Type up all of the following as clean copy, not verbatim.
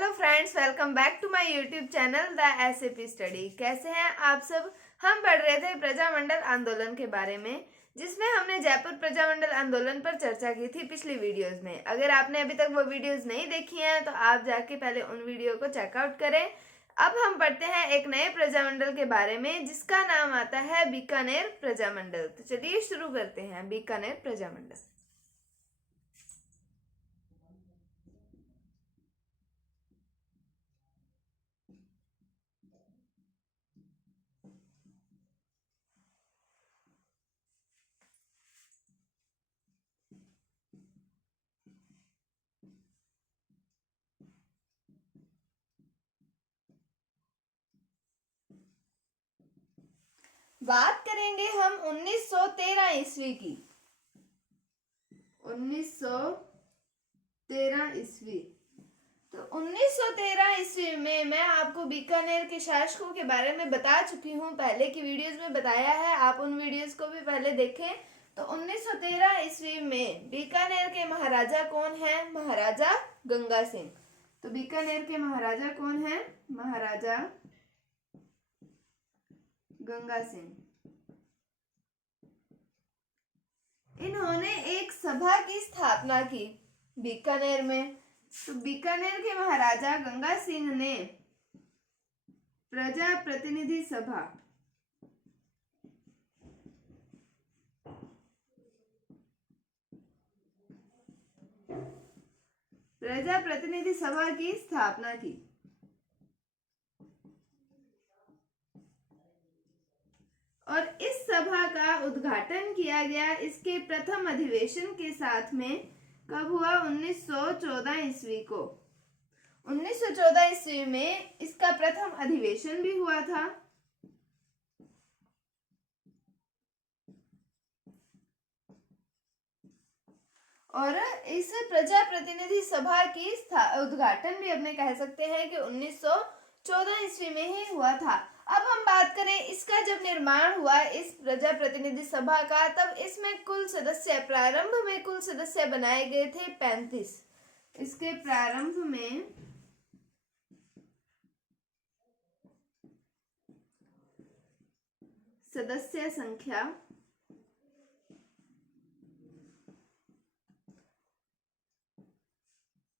Hello friends, welcome back to my YouTube channel the SAP study. कैसे हैं आप सब। हम पढ़ रहे थे प्रजामंडल आंदोलन के बारे में, जिसमें हमने जयपुर प्रजामंडल आंदोलन पर चर्चा की थी पिछली वीडियोस में। अगर आपने अभी तक वो वीडियोस नहीं देखी हैं तो आप जाके पहले उन वीडियो को चेकआउट करें। अब हम पढ़ते हैं एक नए प्रजामंडल के बारे में जिसका नाम आता है बीकानेर प्रजामंडल। तो चलिए शुरू करते हैं। बीकानेर प्रजामंडल। बात करेंगे हम 1913 ईस्वी की। 1913 ईस्वी। तो 1913 ईस्वी में मैं आपको बीकानेर के शासकों के बारे में बता चुकी हूँ, पहले की वीडियोस में बताया है, आप उन वीडियोस को भी पहले देखें। तो 1913 ईस्वी में बीकानेर के महाराजा कौन है? महाराजा गंगा सिंह। तो बीकानेर के महाराजा कौन है? महाराजा गंगा सिंह। इन्होंने एक सभा की स्थापना की बीकानेर में। तो बीकानेर के महाराजा गंगा सिंह ने प्रजा प्रतिनिधि सभा की स्थापना की। और इस सभा का उद्घाटन किया गया इसके प्रथम अधिवेशन के साथ में। कब हुआ? 1914 ईस्वी को। 1914 ईस्वी में इसका प्रथम अधिवेशन भी हुआ था। और इस प्रजा प्रतिनिधि सभा की उद्घाटन भी अपने कह सकते हैं कि 1914 ईस्वी में ही हुआ था। अब हम बात करें इसका जब निर्माण हुआ इस प्रजा प्रतिनिधि सभा का, तब इसमें कुल सदस्य, प्रारंभ में कुल सदस्य बनाए गए थे 35। इसके प्रारंभ में सदस्य संख्या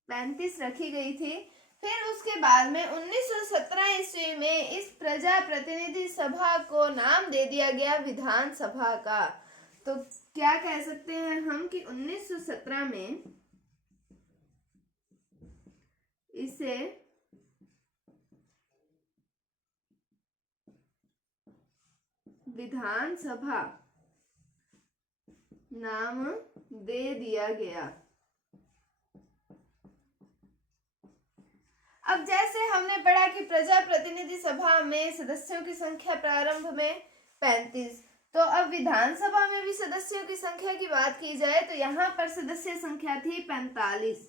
35 रखी गई थी। फिर उसके बाद में 1917 ईस्वी में इस प्रजा प्रतिनिधि सभा को नाम दे दिया गया विधानसभा का। तो क्या कह सकते हैं हम कि 1917 में इसे विधानसभा नाम दे दिया गया। अब जैसे हमने पढ़ा कि प्रजा प्रतिनिधि सभा में सदस्यों की संख्या प्रारंभ में 35, तो अब विधानसभा में भी सदस्यों की संख्या की बात की जाए तो यहाँ पर सदस्य संख्या थी 45।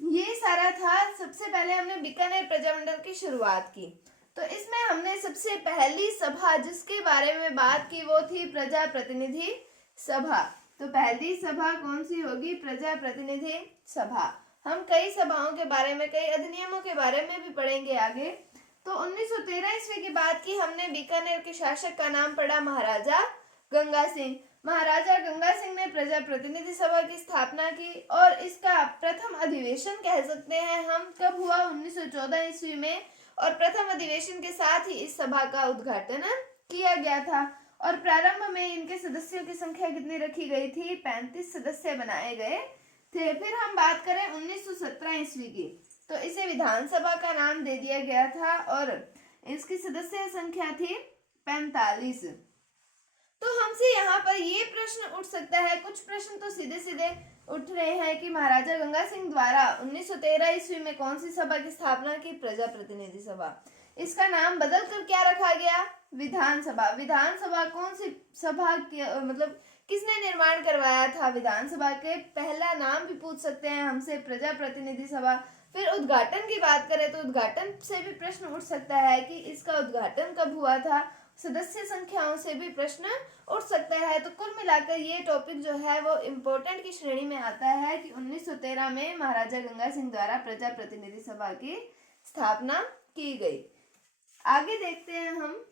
ये सारा था। सबसे पहले हमने बीकानेर प्रजामंडल की शुरुआत की। तो इसमें हमने सबसे पहली सभा जिसके बारे में बात की वो थी प्रजा प्रतिनिधि सभा। तो पहली सभा कौन सी होगी? प्रजा प्रतिनिधि सभा। हम कई सभाओं के बारे में, कई अधिनियमों के बारे में भी पढ़ेंगे आगे। तो 1913 ईस्वी की बात की हमने। बीकानेर के शासक का नाम पड़ा महाराजा गंगा सिंह। महाराजा गंगा सिंह ने प्रजा प्रतिनिधि सभा की स्थापना की और इसका प्रथम अधिवेशन कह सकते हैं हम कब हुआ? 1914 ईस्वी में। और प्रथम अधिवेशन के साथ ही इस सभा का उद्घाटन किया गया था। और प्रारंभ में इनके सदस्यों की संख्या कितनी रखी गई थी? 35 सदस्य बनाए गए थे। फिर हम बात करें 1917 ईस्वी की, तो इसे विधानसभा का नाम दे दिया गया था और इसकी सदस्य संख्या थी 45। तो हमसे यहाँ पर ये प्रश्न उठ सकता है, कुछ प्रश्न तो सीधे सीधे उठ रहे हैं कि महाराजा गंगा सिंह द्वारा 1913 ईस्वी में कौन सी सभा की स्थापना की? प्रजा प्रतिनिधि सभा। इसका नाम बदलकर क्या रखा गया? विधानसभा। विधानसभा कौन सी सभा मतलब किसने निर्माण करवाया था विधानसभा के? पहला नाम भी पूछ सकते हैं हमसे, प्रजा प्रतिनिधि सभा। फिर उद्घाटन की बात करें तो उद्घाटन से भी प्रश्न उठ सकता है कि इसका उद्घाटन कब हुआ था? सदस्य संख्याओं से भी प्रश्न उठ सकता है। तो कुल मिलाकर ये टॉपिक जो है वो इम्पोर्टेंट की श्रेणी में आता है कि 1913 में महाराजा गंगा सिंह द्वारा प्रजा प्रतिनिधि सभा की स्थापना की गई। आगे देखते हैं हम।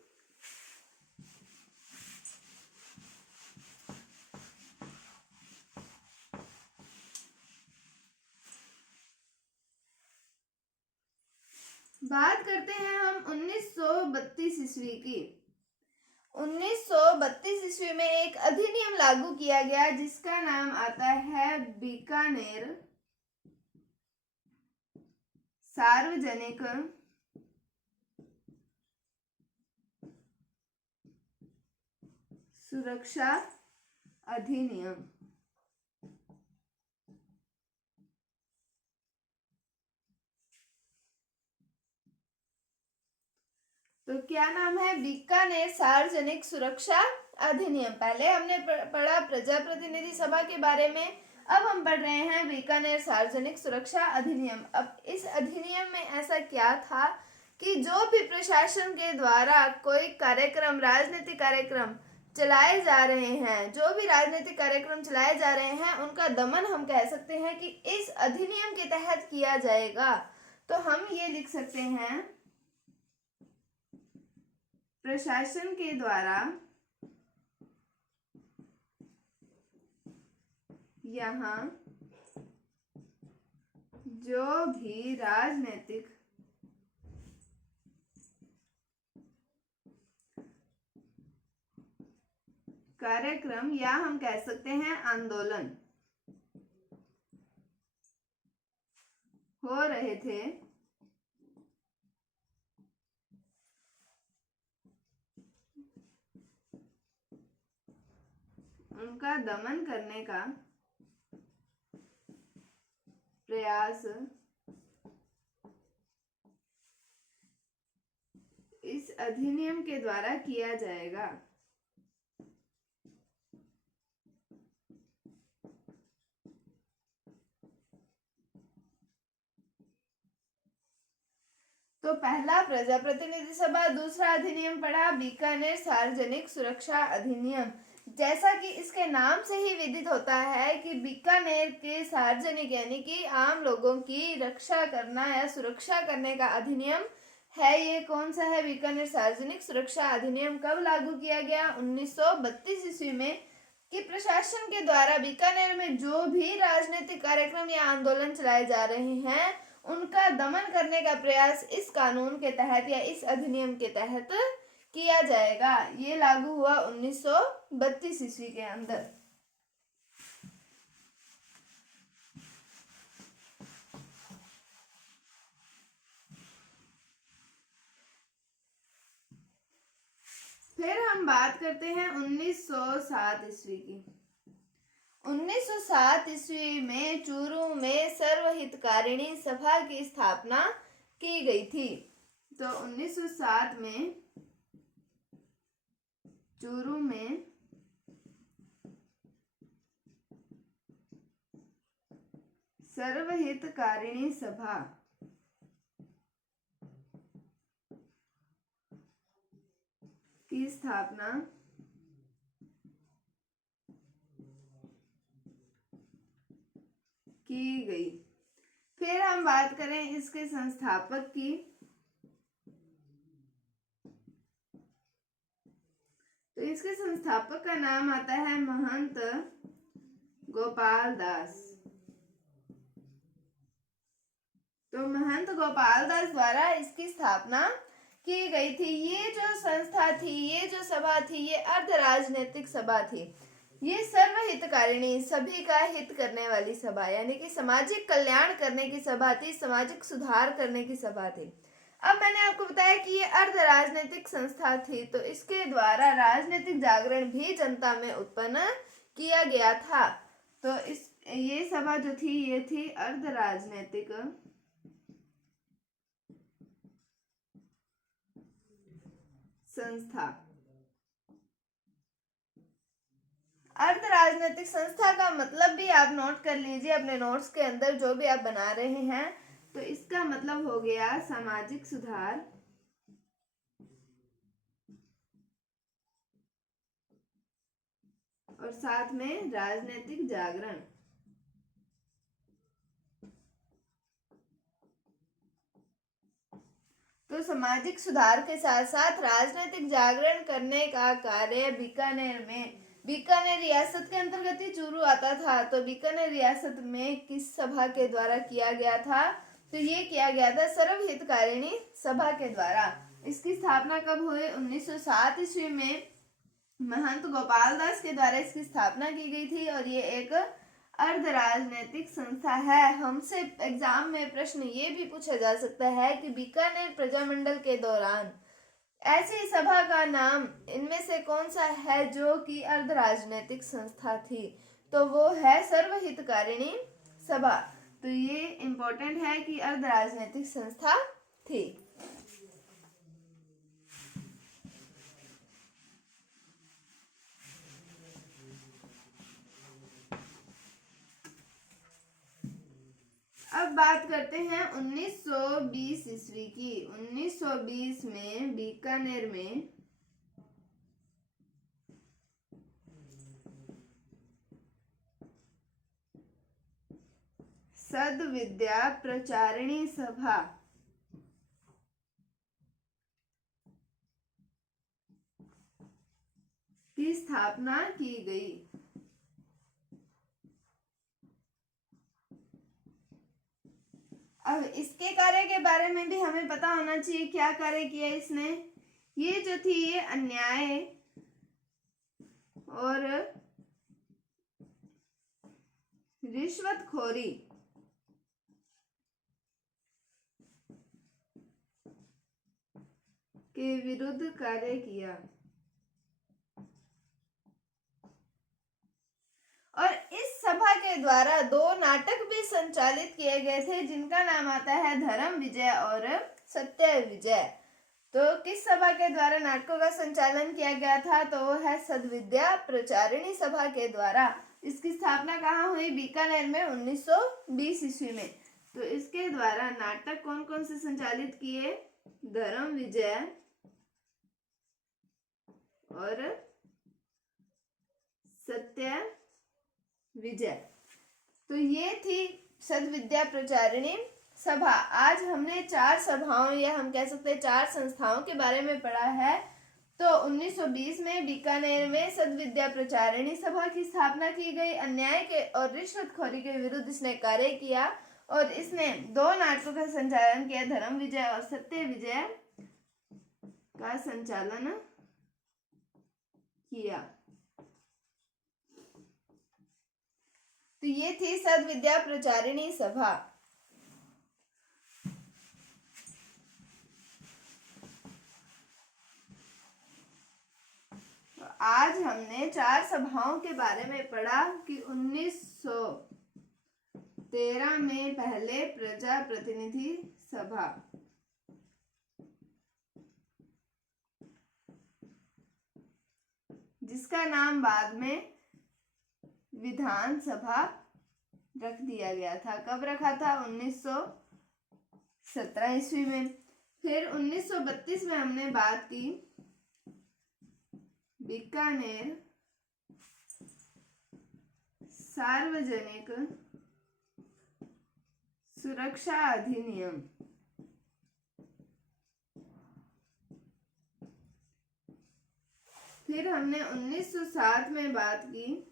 बात करते हैं हम 1932 ईस्वी की। 1932 ईस्वी में एक अधिनियम लागू किया गया जिसका नाम आता है बीकानेर सार्वजनिक सुरक्षा अधिनियम। तो क्या नाम है? बीकानेर सार्वजनिक सुरक्षा अधिनियम। पहले हमने पढ़ा प्रजा प्रतिनिधि सभा के बारे में, अब हम पढ़ रहे हैं बीकानेर सार्वजनिक सुरक्षा अधिनियम। अब इस अधिनियम में ऐसा क्या था कि जो भी प्रशासन के द्वारा कोई कार्यक्रम, राजनीतिक कार्यक्रम चलाए जा रहे हैं, जो भी राजनीतिक कार्यक्रम चलाए जा रहे हैं, उनका दमन हम कह सकते हैं कि इस अधिनियम के तहत किया जाएगा। तो हम ये लिख सकते हैं, प्रशासन के द्वारा यहाँ जो भी राजनीतिक कार्यक्रम या हम कह सकते हैं आंदोलन हो रहे थे, उनका दमन करने का प्रयास इस अधिनियम के द्वारा किया जाएगा। तो पहला प्रजा प्रतिनिधि सभा, दूसरा अधिनियम पढ़ा बीकानेर सार्वजनिक सुरक्षा अधिनियम। जैसा कि इसके नाम से ही विदित होता है कि बीकानेर के सार्वजनिक यानी कि आम लोगों की रक्षा करना या सुरक्षा करने का अधिनियम है। ये कौन सा है? बीकानेर सार्वजनिक सुरक्षा अधिनियम। कब लागू किया गया? 1932 ईस्वी में। कि प्रशासन के द्वारा बीकानेर में जो भी राजनीतिक कार्यक्रम या आंदोलन चलाए जा रहे हैं, उनका दमन करने का प्रयास इस कानून के तहत या इस अधिनियम के तहत किया जाएगा। ये लागू हुआ 1932 ईस्वी के अंदर। फिर हम बात करते हैं 1907 ईस्वी की। 1907 ईस्वी में चूरू में सर्वहितकारिणी सभा की स्थापना की गई थी। तो 1907 में चूरू में सर्वहितकारिणी सभा की स्थापना की गई। फिर हम बात करें इसके संस्थापक की। तो इसके संस्थापक का नाम आता है महंत गोपाल दास। तो महंत गोपाल दास द्वारा इसकी स्थापना की गई थी। ये जो संस्था थी, ये जो सभा थी, ये अर्ध राजनीतिक सभा थी। ये सर्वहितकारिणी, सभी का हित करने वाली सभा, यानी कि सामाजिक कल्याण करने की सभा थी, सामाजिक सुधार करने की सभा थी। अब मैंने आपको बताया कि ये अर्ध राजनीतिक संस्था थी, तो इसके द्वारा राजनीतिक जागरण भी जनता में उत्पन्न किया गया था। तो ये सभा जो थी, ये थी अर्ध राजनीतिक संस्था। अर्ध राजनीतिक संस्था का मतलब भी आप नोट कर लीजिए अपने नोट्स के अंदर, जो भी आप बना रहे हैं। तो इसका मतलब हो गया सामाजिक सुधार और साथ में राजनीतिक जागरण। तो सामाजिक सुधार के साथ साथ राजनीतिक जागरण करने का कार्य बीकानेर रियासत के अंतर्गत ही चूरू आता था। तो बीकानेर रियासत में किस सभा के द्वारा किया गया था? तो ये किया गया था सर्वहितकारिणी सभा के द्वारा। इसकी स्थापना कब हुई? 1907 ईस्वी में महंत गोपाल दास के द्वारा इसकी स्थापना की गई थी और ये एक अर्ध राजनैतिक संस्था है। हमसे एग्जाम में प्रश्न ये भी पूछा जा सकता है कि बीकानेर प्रजामंडल के दौरान ऐसी सभा का नाम इनमें से कौन सा है जो कि अर्ध राजनैतिक संस्था थी? तो वो है सर्वहितकारिणी सभा। तो ये इंपॉर्टेंट है कि अर्ध राजनैतिक संस्था थी। अब बात करते हैं 1920 ईस्वी की। 1920 में बीकानेर में सद्विद्या प्रचारिणी सभा की स्थापना की गई। अब इसके कार्य के बारे में भी हमें पता होना चाहिए, क्या कार्य किया इसने। ये जो थी ये अन्याय और रिश्वतखोरी के विरुद्ध कार्य किया और इस सभा के द्वारा 2 नाटक भी संचालित किए गए थे जिनका नाम आता है धर्म विजय और सत्य विजय। तो किस सभा के द्वारा नाटकों का संचालन किया गया था? तो वो है सद्विद्या प्रचारिणी सभा के द्वारा। इसकी स्थापना कहाँ हुई? बीकानेर में 1920 ईस्वी में। तो इसके द्वारा नाटक कौन कौन से संचालित किए? धर्म विजय और सत्य विजय। तो ये थी सद्विद्या प्रचारिणी सभा। आज हमने 4 सभाओं या हम कह सकते हैं 4 संस्थाओं के बारे में पढ़ा है। तो 1920 में बीकानेर में सद्विद्या प्रचारिणी सभा की स्थापना की गई। अन्याय के और रिश्वतखोरी के विरुद्ध इसने कार्य किया और इसने 2 नाटकों का संचालन किया, धर्म विजय और सत्य विजय का संचालन किया। तो ये थी सद्विद्या प्रचारिणी सभा। तो आज हमने 4 सभाओं के बारे में पढ़ा कि 1913 में पहले प्रजा प्रतिनिधि सभा, जिसका नाम बाद में विधानसभा रख दिया गया था। कब रखा था? 1917 ईस्वी में। फिर 1932 में हमने बात की बीकानेर सार्वजनिक सुरक्षा अधिनियम। फिर हमने 1907 में बात की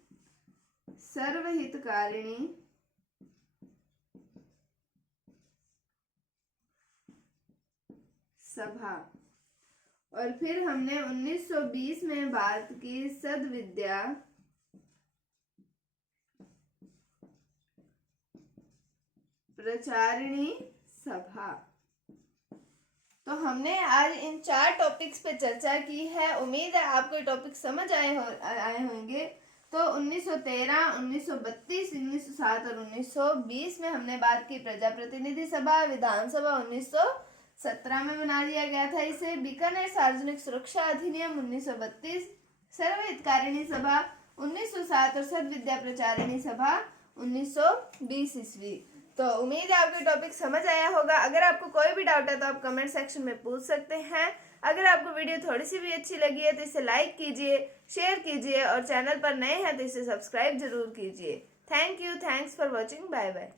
सर्वहितकारिणी सभा और फिर हमने 1920 में बात की सद्विद्या प्रचारिणी सभा। तो हमने आज इन 4 टॉपिक्स पे चर्चा की है। उम्मीद है आपको टॉपिक समझ आए होंगे। तो 1913, 1932, 1907 और 1920 में हमने बात की प्रजा प्रतिनिधि सभा। विधानसभा 1917 में बना दिया गया था इसे। बीकानेर सार्वजनिक सुरक्षा अधिनियम 1932, सर्वहितकारिणी सभा 1907 और सद्विद्या प्रचारिणी सभा 1920 ईस्वी। तो उम्मीद है आपको टॉपिक समझ आया होगा। अगर आपको कोई भी डाउट है तो आप कमेंट सेक्शन में पूछ सकते हैं। अगर आपको वीडियो थोड़ी सी भी अच्छी लगी है तो इसे लाइक कीजिए, शेयर कीजिए और चैनल पर नए हैं तो इसे सब्सक्राइब जरूर कीजिए। Thank you, thanks for watching, bye bye.